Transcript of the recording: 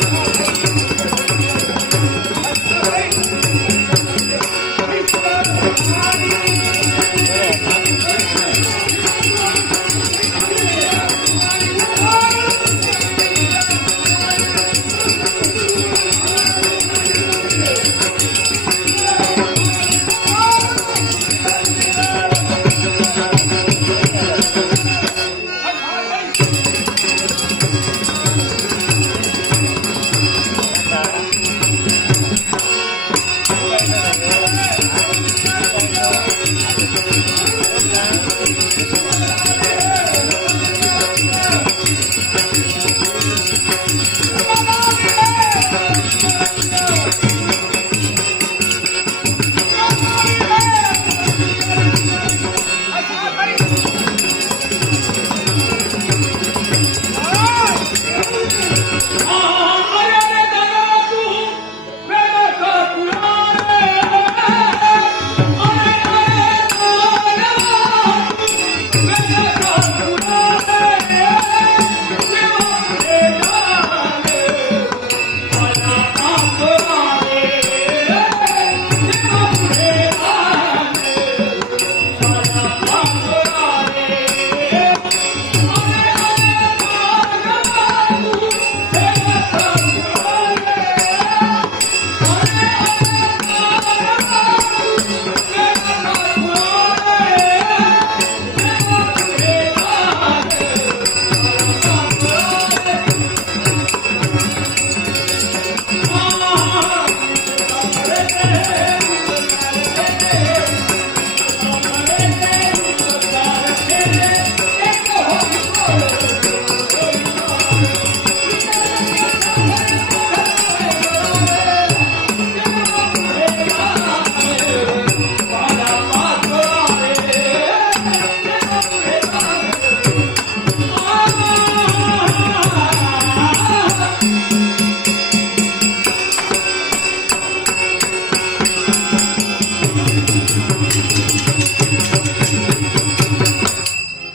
Brasil!